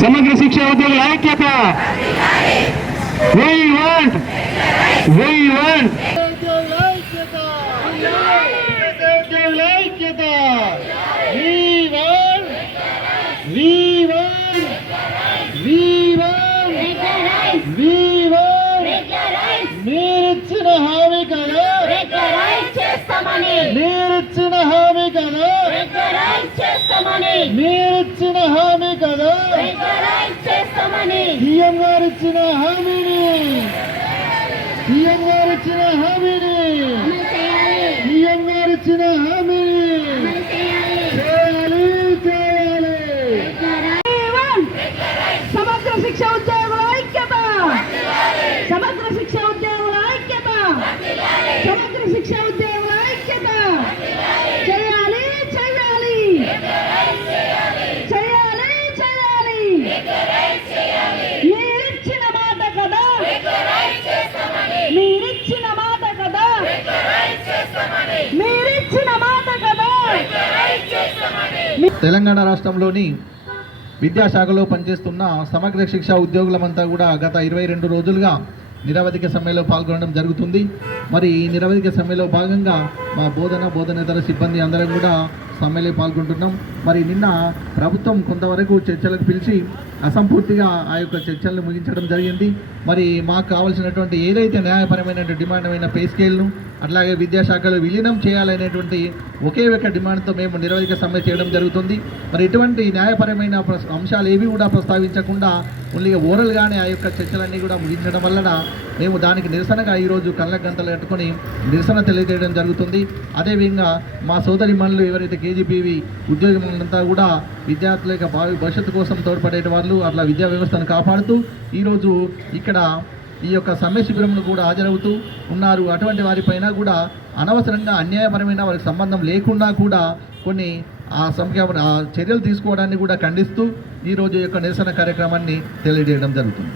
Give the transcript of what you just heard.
సమగ్ర శిక్ష ఉద్యోగుల ఐక్యత. We want, we want. ఉద్యోగుల ఐక్యత ఉద్యోగుల ఐక్యత We want, we want, we want, we want. మీరిచ్చిన హామీ కదా. చేస్తామని మీరిచ్చిన హామీ కదా. చేస్తామని మీరిచ్చిన హామీ కదా చేస్తామని సీఎం గారు ఇచ్చిన హామీని. సీఎం గారు ఇచ్చిన హామీని. సీఎం గారు ఇచ్చిన హామీని. చేయాలి చేయాలి. సమగ్ర శిక్ష ఉద్యోగుల ఐక్యత. సమగ్ర శిక్ష ఉద్యోగుల ఐక్యత. సమగ్ర శిక్ష ఉద్యోగ తెలంగాణ రాష్ట్రంలోని విద్యాశాఖలో పనిచేస్తున్న సమగ్ర శిక్ష ఉద్యోగులమంతా కూడా గత ఇరవై రెండు రోజులుగా నిరవధిక సమ్మెలో పాల్గొనడం జరుగుతుంది. మరి ఈ నిరవధిక సమ్మెలో భాగంగా మా బోధన బోధనేతర సిబ్బంది అందరం కూడా సమ్మెలో పాల్గొంటున్నాం. మరి నిన్న ప్రభుత్వం కొంతవరకు చర్చలకు పిలిచి అసంపూర్తిగా ఆ యొక్క చర్చలను ముగించడం జరిగింది. మరి మాకు కావాల్సినటువంటి ఏదైతే న్యాయపరమైన డిమాండ్ అయిన పే స్కేల్ను అట్లాగే విద్యాశాఖలో విలీనం చేయాలనేటువంటి ఒకే ఒక డిమాండ్తో మేము నిరవధిక సమ్మె చేయడం జరుగుతుంది. మరి ఇటువంటి న్యాయపరమైన అంశాలు ఏవి కూడా ప్రస్తావించకుండా ఓన్లీ ఓరల్గానే ఆ యొక్క చర్చలన్నీ కూడా ముగించడం వలన మేము దానికి నిరసనగా ఈరోజు కళ్ళ గంటలు కట్టుకొని నిరసన తెలియజేయడం జరుగుతుంది. అదేవిధంగా మా సోదరి మనులు ఎవరైతే కేజీపీవి ఉద్యోగులంతా కూడా విద్యార్థుల యొక్క భావి భవిష్యత్తు కోసం తోడ్పడే వాళ్ళు అట్లా విద్యా వ్యవస్థను కాపాడుతూ ఈరోజు ఇక్కడ ఈ యొక్క సమ్మె శిబిరంను కూడా హాజరవుతూ ఉన్నారు. అటువంటి వారిపైన కూడా అనవసరంగా అన్యాయపరమైన వారికి సంబంధం లేకుండా కూడా కొన్ని ఆ సంఖ్య ఆ చర్యలు తీసుకోవడాన్ని కూడా ఖండిస్తూ ఈరోజు యొక్క నిరసన కార్యక్రమాన్ని తెలియజేయడం జరుగుతుంది.